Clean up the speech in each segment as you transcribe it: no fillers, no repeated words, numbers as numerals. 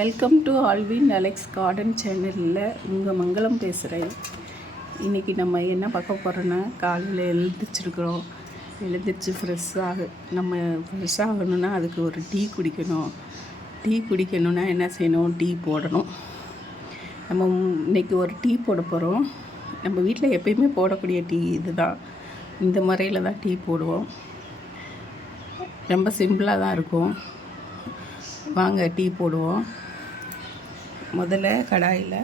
Welcome to Alvin Alex garden சேனலில் உங்கள் மங்களம் பேசுகிறேன். இன்றைக்கி நம்ம என்ன பார்க்க போகிறோன்னா, காலையில் எழுந்திரிச்சு ஃப்ரெஷ்ஷாக ஆகணுன்னா அதுக்கு ஒரு டீ குடிக்கணும். டீ குடிக்கணுன்னா என்ன செய்யணும்? டீ போடணும். நம்ம இன்றைக்கி ஒரு டீ போட போகிறோம். நம்ம வீட்டில் எப்பயுமே போடக்கூடிய டீ இது தான். இந்த முறையில் தான் டீ போடுவோம். ரொம்ப சிம்பிளாக தான் இருக்கும். வாங்க டீ போடுவோம். முதல்ல கடாயில்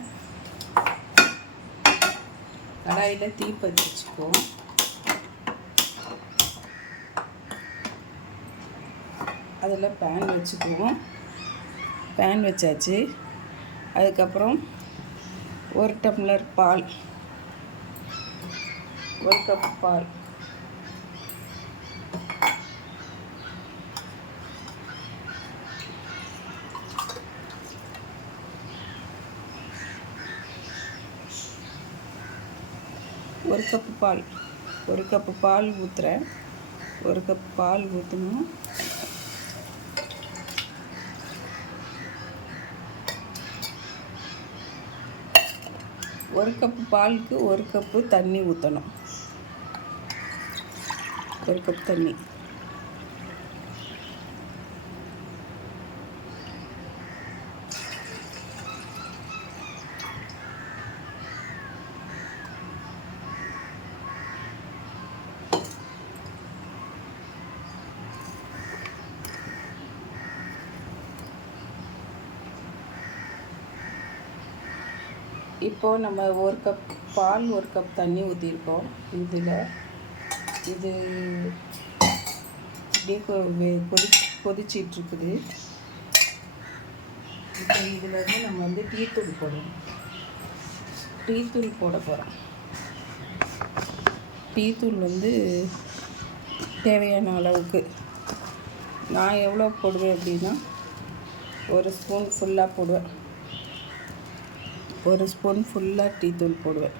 தீ பற்றி வச்சுக்குவோம். அதில் பேன் வச்சுக்குவோம். பேன் வச்சாச்சு. அதுக்கப்புறம் ஒரு டம்ளர் பால், ஒரு கப் பால், ஒரு கப்பு பால் ஊற்றுறேன். ஒரு கப் பால் ஊற்றணும். ஒரு கப்பு பாலுக்கு ஒரு கப்பு தண்ணி ஊற்றணும். ஒரு கப் தண்ணி. இப்போது நம்ம ஒரு கப் பால், ஒரு கப் தண்ணி ஊற்றிருக்கோம். இது அப்படியே கொதிச்சிட்ருக்குது. இப்போ இதில் நம்ம டீத்தூள் போடணும். டீத்தூள் போட போகிறோம். டீத்தூள் தேவையான அளவுக்கு நான் எவ்வளோ போடுவேன் அப்படின்னா, ஒரு ஸ்பூன் ஃபுல்லாக போடுவேன். ஒரு ஸ்பூன் ஃபுல்லாக டீத்தூள் போடுவேன்.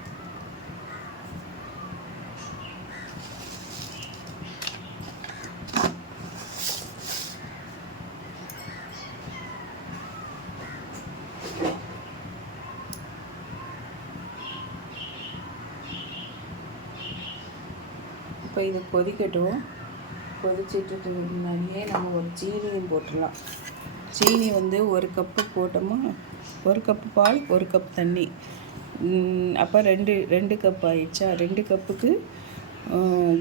இப்போ இது கொதிக்கட்டும். கொதிச்சிட்டு முன்னாடியே நம்ம ஒரு சீனியும் போட்டுடலாம். சீனி ஒரு கப்பு போட்டோமா, ஒரு கப்பு பால், ஒரு கப் தண்ணி. அப்போ ரெண்டு கப் ஆயிடுச்சா. 2 கப்புக்கு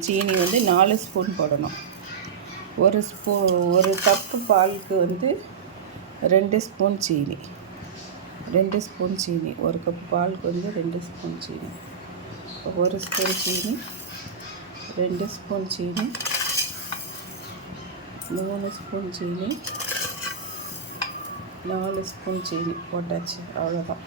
சீனி 4 ஸ்பூன் போடணும். ஒரு கப்பு பாலுக்கு 2 ஸ்பூன் சீனி. 2 ஸ்பூன் சீனி. ஒரு கப் பாலுக்கு 2 ஸ்பூன் சீனி. ஒரு ஸ்பூன் சீனி, 2 ஸ்பூன் சீனி, 3 ஸ்பூன் சீனி, 4 ஸ்பூன் சீனி போட்டாச்சு. அவ்வளோதான்.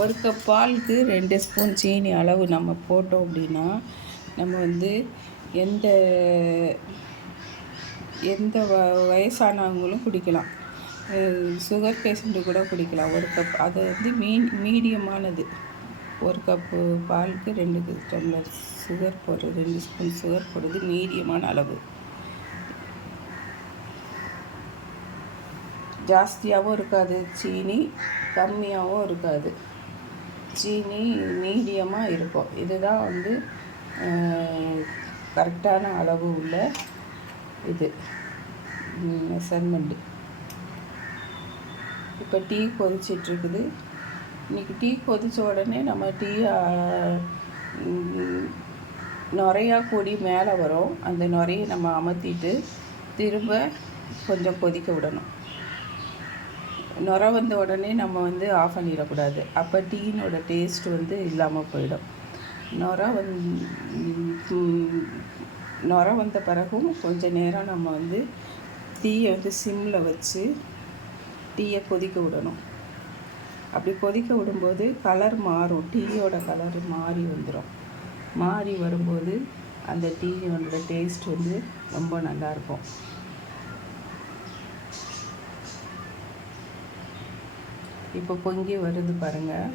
ஒரு கப் பாலுக்கு 2 ஸ்பூன் சீனி அளவு நம்ம போட்டோம் அப்படின்னா, நம்ம எந்த எந்த வயசானவங்களும் குடிக்கலாம். சுகர் பேஷண்ட்டு கூட குடிக்கலாம். ஒரு கப் அது மீடியமானது. ஒரு கப்பு பாலுக்கு 2 டம்ளர் சுகர் போடுறது, 2 ஸ்பூன் சுகர் போடுறது மீடியமான அளவு. ஜாஸ்தியாகவும் இருக்காது சீனி, கம்மியாகவும் இருக்காது. சீனி மீடியமாக இருக்கும். இதுதான் கரெக்டான அளவு உள்ள இது மெஷர்மெண்ட்டு. இப்போ டீ கொதிச்சிட்ருக்குது. இன்றைக்கி டீ கொதித்த உடனே நம்ம நுரையா கூடி மேலே வரும். அந்த நுரையை நம்ம அமர்த்திட்டு திரும்ப கொஞ்சம் கொதிக்க விடணும். நுரை வந்த உடனே நம்ம ஆஃப் பண்ணிடக்கூடாது. அப்போ டீனோட டேஸ்ட் இல்லாமல் போயிடும். நுரை வந்த பிறகும் கொஞ்சம் நேரம் நம்ம தீயை சிம்மில் வச்சு டீயை கொதிக்க விடணும். அப்படி கொதிக்க விடும்போது கலர் மாறும். டீயோட கலர் மாறி வந்துடும். மாறி வரும்போது அந்த டீயோட டேஸ்ட் ரொம்ப நல்லாயிருக்கும். இப்போ பொங்கி வருது பாருங்கள்.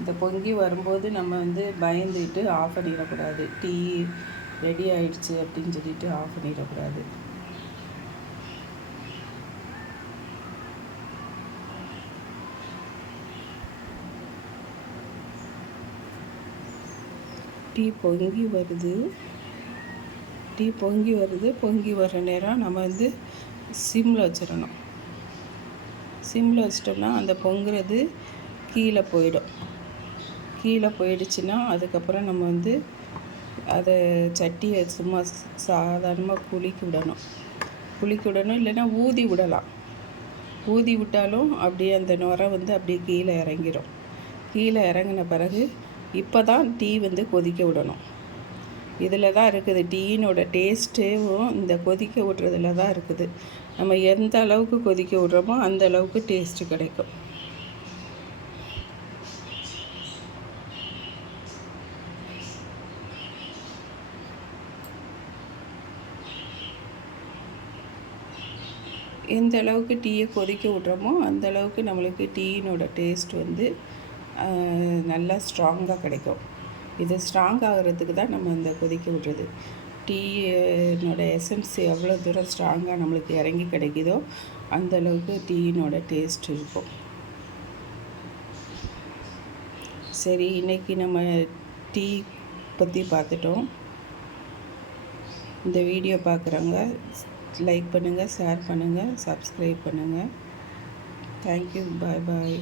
இந்த பொங்கி வரும்போது நம்ம பயந்துட்டு ஆஃப் பண்ணிடக்கூடாது. டீ ரெடி ஆகிடுச்சு அப்படின்னு சொல்லிட்டு ஆஃப் பண்ணிடக்கூடாது. டீ பொங்கி வருது. பொங்கி வர நேரம் நம்ம வந்து சிம்மில் வச்சிடணும். சிம்மில் வச்சிட்டோம்னா அந்த பொங்குறது கீழே போயிடுச்சுன்னா அதுக்கப்புறம் நம்ம வந்து அதை சட்டியை சும்மா சாதாரணமாக குளிக்க விடணும். இல்லைன்னா ஊதி விடலாம். ஊதி விட்டாலும் அப்படியே அந்த நுரை வந்து அப்படியே கீழே இறங்கிடும். கீழே இறங்கின பிறகு இப்போ தான் டீ வந்து கொதிக்க விடணும். இதில் தான் இருக்குது டீயினோட டேஸ்ட்டும், இந்த கொதிக்க விடுறதுல தான் இருக்குது. நம்ம எந்த அளவுக்கு கொதிக்க விடுறோமோ அந்த அளவுக்கு டேஸ்ட்டு கிடைக்கும். எந்த அளவுக்கு டீயை கொதிக்க விட்றோமோ அந்த அளவுக்கு நம்மளுக்கு டீயினோட டேஸ்ட் வந்து நல்லா ஸ்ட்ராங்காக கிடைக்கும். இது ஸ்ட்ராங் ஆகிறதுக்கு தான் நம்ம இந்த கொதிக்க விட்றது. டீயினோட எசன்ஸ் எவ்வளோ தூரம் ஸ்ட்ராங்காக நம்மளுக்கு இறங்கி கிடைக்குதோ அந்தளவுக்கு டீயினோட டேஸ்ட் இருக்கும். சரி, இன்றைக்கி நம்ம டீ பற்றி பார்த்துட்டோம். இந்த வீடியோ பார்க்குறவங்க லைக் பண்ணுங்கள், ஷேர் பண்ணுங்கள், சப்ஸ்கிரைப் பண்ணுங்கள். தேங்க்யூ. பாய்.